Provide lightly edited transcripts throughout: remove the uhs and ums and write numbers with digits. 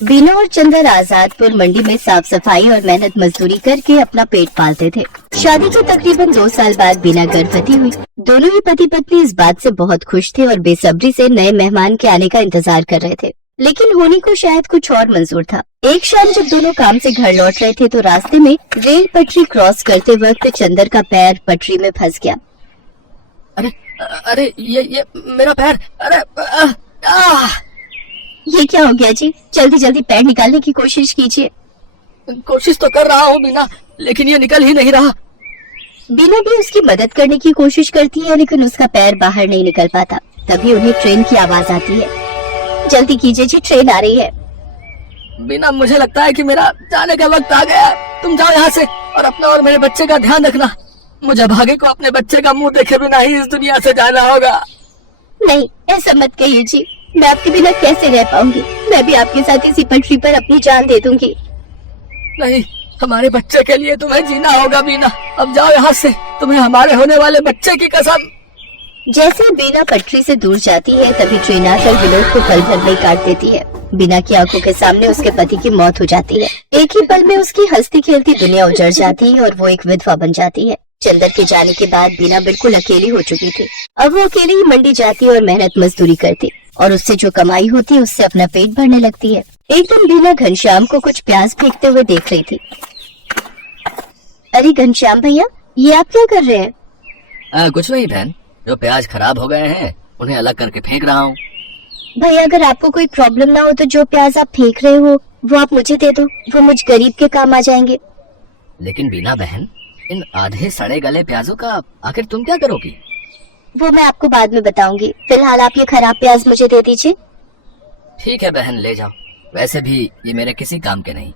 बीना और चंदर आजादपुर मंडी में साफ सफाई और मेहनत मजदूरी करके अपना पेट पालते थे। शादी के तकरीबन 2 साल बाद बीना गर्भवती हुई। दोनों ही पति पत्नी इस बात से बहुत खुश थे और बेसब्री से नए मेहमान के आने का इंतजार कर रहे थे, लेकिन होनी को शायद कुछ और मंजूर था। एक शाम जब दोनों काम से घर लौट रहे थे तो रास्ते में रेल पटरी क्रॉस करते वक्त चंदर का पैर पटरी में फंस गया। अरे अरे ये मेरा पैर, अरे ये क्या हो गया जी? जल्दी जल्दी पैर निकालने की कोशिश कीजिए। कोशिश तो कर रहा हूँ बीना, लेकिन ये निकल ही नहीं रहा। बीना भी उसकी मदद करने की कोशिश करती है, लेकिन उसका पैर बाहर नहीं निकल पाता। तभी उन्हें ट्रेन की आवाज आती है। जल्दी कीजिए जी, ट्रेन आ रही है। बीना, मुझे लगता है कि मेरा जाने का वक्त आ गया। तुम जाओ यहाँ से और अपना और मेरे बच्चे का ध्यान रखना। मुझे भागे को अपने बच्चे का मुंह देखे बिना ही इस दुनिया से जाना होगा। नहीं, ऐसा मत कहिए जी, मैं आपके बिना कैसे रह पाऊंगी? मैं भी आपके साथ इसी पटरी पर अपनी जान दे दूंगी। नहीं, हमारे बच्चे के लिए तुम्हें जीना होगा बीना। अब जाओ यहाँ से, तुम्हें हमारे होने वाले बच्चे की कसम। जैसे बीना पटरी से दूर जाती है तभी ट्रेन आकर विनोद को पल भर में काट देती है। बीना की आंखों के सामने उसके पति की मौत हो जाती है। एक ही पल में उसकी हंसती खेलती दुनिया उजड़ जाती है और वो एक विधवा बन जाती है। चंदर के जाने के बाद बीना बिल्कुल अकेली हो चुकी थी। अब वो अकेली ही मंडी जाती और मेहनत मजदूरी करती और उससे जो कमाई होती उससे अपना पेट भरने लगती है। एक दिन बीना घनश्याम को कुछ प्याज फेंकते हुए देख रही थी। अरे घनश्याम भैया, ये आप क्या कर रहे हैं? कुछ नहीं बहन, जो प्याज खराब हो गए हैं उन्हें अलग करके फेंक रहा हूँ। भैया, अगर आपको कोई प्रॉब्लम ना हो तो जो प्याज आप फेंक रहे हो वो आप मुझे दे दो, वो मुझ गरीब के काम आ जाएंगे। लेकिन बीना बहन, इन आधे सड़े गले प्याजों का आखिर तुम क्या करोगी? वो मैं आपको बाद में बताऊंगी। फिलहाल आप ये खराब प्याज मुझे दे दीजिए। ठीक है बहन, ले जाओ। वैसे भी ये मेरे किसी काम के नहीं।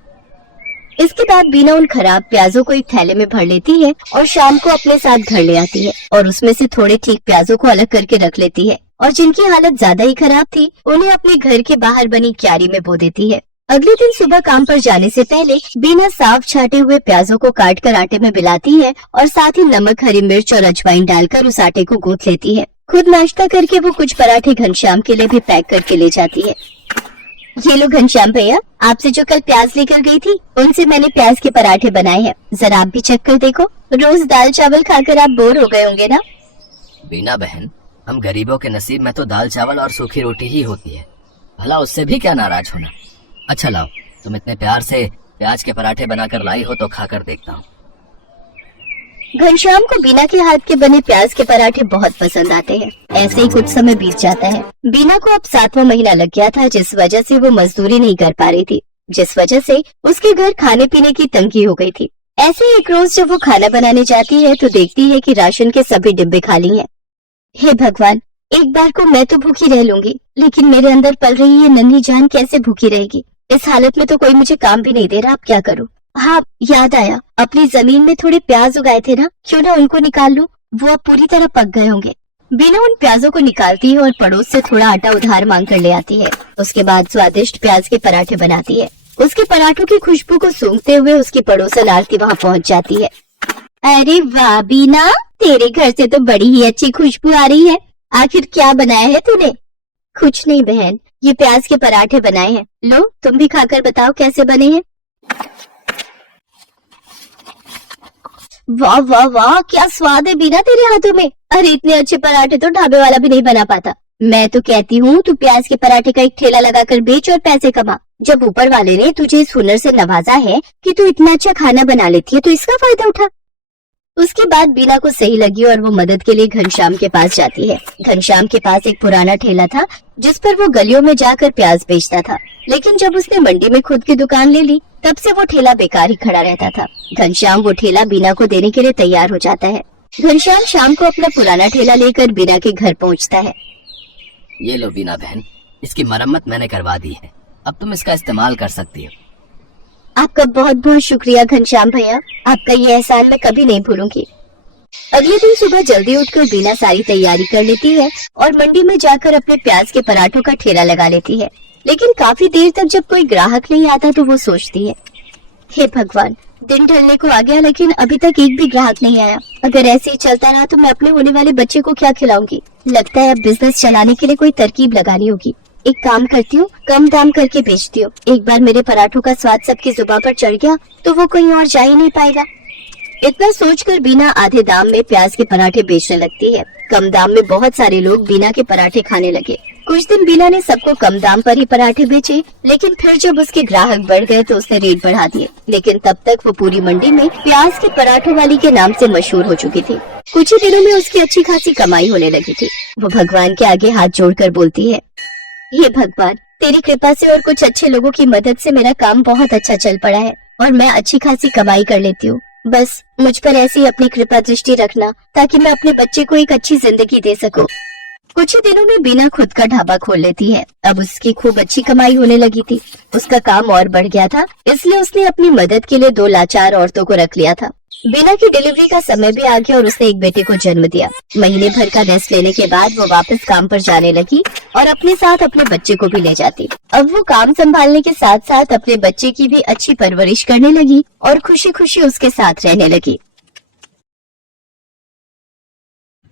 इसके बाद बीना उन खराब प्याजों को एक थैले में भर लेती है और शाम को अपने साथ घर ले आती है और उसमें से थोड़े ठीक प्याजों को अलग करके रख लेती है और जिनकी हालत ज्यादा ही खराब थी उन्हें अपने घर के बाहर बनी क्यारी में बो देती है। अगले दिन सुबह काम पर जाने से पहले बीना साफ छाटे हुए प्याजों को काटकर आटे में मिलाती है और साथ ही नमक, हरी मिर्च और अजवाइन डालकर उस आटे को गूंथ लेती है। खुद नाश्ता करके वो कुछ पराठे घनश्याम के लिए भी पैक करके ले जाती है। ये लो घनश्याम भैया, आपसे जो कल प्याज लेकर गई थी उनसे मैंने प्याज के पराठे बनाए हैं, जरा आप भी चख कर देखो। रोज दाल चावल खाकर आप बोर हो गए होंगे ना? बीना बहन, हम गरीबों के नसीब में तो दाल चावल और सूखी रोटी ही होती है, भला उससे भी क्या नाराज होना। अच्छा लाओ, तुम इतने प्यार से प्याज के पराठे बनाकर लाई हो तो खाकर देखता हूँ। घनश्याम को बीना के हाथ के बने प्याज के पराठे बहुत पसंद आते हैं। ऐसे ही कुछ समय बीत जाता है। बीना को अब 7वां महीना लग गया था, जिस वजह से वो मजदूरी नहीं कर पा रही थी, जिस वजह से उसके घर खाने पीने की तंगी हो गई थी। ऐसे ही एक रोज जब वो खाना बनाने जाती है तो देखती है कि राशन के सभी डिब्बे खाली हैं। हे भगवान, एक बार को मैं तो भूखी रह लूंगी, लेकिन मेरे अंदर पल रही ये नन्ही जान कैसे भूखी रहेगी? इस हालत में तो कोई मुझे काम भी नहीं दे रहा, अब क्या करूँ? हाँ, याद आया, अपनी जमीन में थोड़े प्याज उगाए थे ना, क्यों ना उनको निकाल लूं? वो अब पूरी तरह पक गए होंगे। बीना उन प्याजों को निकालती है और पड़ोस से थोड़ा आटा उधार मांग कर ले आती है। उसके बाद स्वादिष्ट प्याज के पराठे बनाती है। उसके पराठों की खुशबू को सूंघते हुए उसकी पड़ोसन आरती वहाँ पहुँच जाती है। अरे वाह बीना, तेरे घर से तो बड़ी ही अच्छी खुशबू आ रही है। आखिर क्या बनाया है तूने? कुछ नहीं बहन, ये प्याज के पराठे बनाए हैं। लो, तुम भी खाकर बताओ कैसे बने हैं। वाह वाह वाह, क्या स्वाद है बीना तेरे हाथों में। अरे इतने अच्छे पराठे तो ढाबे वाला भी नहीं बना पाता। मैं तो कहती हूँ तू प्याज के पराठे का एक ठेला लगाकर बेच और पैसे कमा। जब ऊपर वाले ने तुझे इस हुनर से नवाजा है कि तू इतना अच्छा खाना बना लेती है तो इसका फायदा उठा। उसके बाद बीना को सही लगी और वो मदद के लिए घनश्याम के पास जाती है। घनश्याम के पास एक पुराना ठेला था जिस पर वो गलियों में जाकर प्याज बेचता था, लेकिन जब उसने मंडी में खुद की दुकान ले ली तब से वो ठेला बेकार ही खड़ा रहता था। घनश्याम वो ठेला बीना को देने के लिए तैयार हो जाता है। घनश्याम शाम को अपना पुराना ठेला लेकर बीना के घर पहुंचता है। ये लो बीना बहन, इसकी मरम्मत मैंने करवा दी है, अब तुम इसका इस्तेमाल कर सकती हो। आपका बहुत बहुत शुक्रिया घनश्याम भैया, आपका ये एहसान मैं कभी नहीं भूलूंगी। अगले दिन सुबह जल्दी उठकर बीना सारी तैयारी कर लेती है और मंडी में जाकर अपने प्याज के पराठों का ठेला लगा लेती है। लेकिन काफी देर तक जब कोई ग्राहक नहीं आता तो वो सोचती है, हे भगवान, दिन ढलने को आ गया लेकिन अभी तक एक भी ग्राहक नहीं आया। अगर ऐसे ही चलता रहा तो मैं अपने होने वाले बच्चे को क्या खिलाऊंगी? लगता है अब बिजनेस चलाने के लिए कोई तरकीब लगानी होगी। एक काम करती हूँ, कम दाम करके बेचती हूँ। एक बार मेरे पराठों का स्वाद सबकी जुबान पर चढ़ गया तो वो कहीं और जा ही नहीं पाएगा। इतना सोचकर बीना आधे दाम में प्याज के पराठे बेचने लगती है। कम दाम में बहुत सारे लोग बीना के पराठे खाने लगे। कुछ दिन बीना ने सबको कम दाम पर ही पराठे बेचे, लेकिन फिर जब उसके ग्राहक बढ़ गए तो उसने रेट बढ़ा दिए। लेकिन तब तक वो पूरी मंडी में प्याज के पराठों वाली के नाम से मशहूर हो चुकी थी। कुछ ही दिनों में उसकी अच्छी खासी कमाई होने लगी थी। वो भगवान के आगे हाथ जोड़कर बोलती है, हे भगवान, तेरी कृपा से और कुछ अच्छे लोगों की मदद से मेरा काम बहुत अच्छा चल पड़ा है और मैं अच्छी खासी कमाई कर लेती हूँ। बस मुझ पर ऐसी अपनी कृपा दृष्टि रखना ताकि मैं अपने बच्चे को एक अच्छी जिंदगी दे सकूं। कुछ ही दिनों में बीना खुद का ढाबा खोल लेती है। अब उसकी खूब अच्छी कमाई होने लगी थी। उसका काम और बढ़ गया था, इसलिए उसने अपनी मदद के लिए 2 लाचार औरतों को रख लिया था। बीना की डिलीवरी का समय भी आ गया और उसने एक बेटे को जन्म दिया। महीने भर का रेस्ट लेने के बाद वो वापस काम पर जाने लगी और अपने साथ अपने बच्चे को भी ले जाती। अब वो काम संभालने के साथ साथ अपने बच्चे की भी अच्छी परवरिश करने लगी और खुशी खुशी उसके साथ रहने लगी।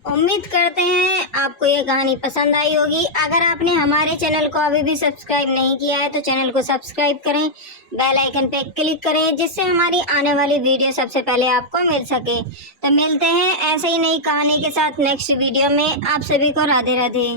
उम्मीद करते हैं आपको ये कहानी पसंद आई होगी। अगर आपने हमारे चैनल को अभी भी सब्सक्राइब नहीं किया है तो चैनल को सब्सक्राइब करें, बेल आइकन पे क्लिक करें जिससे हमारी आने वाली वीडियो सबसे पहले आपको मिल सके। तो मिलते हैं ऐसे ही नई कहानी के साथ नेक्स्ट वीडियो में। आप सभी को राधे राधे।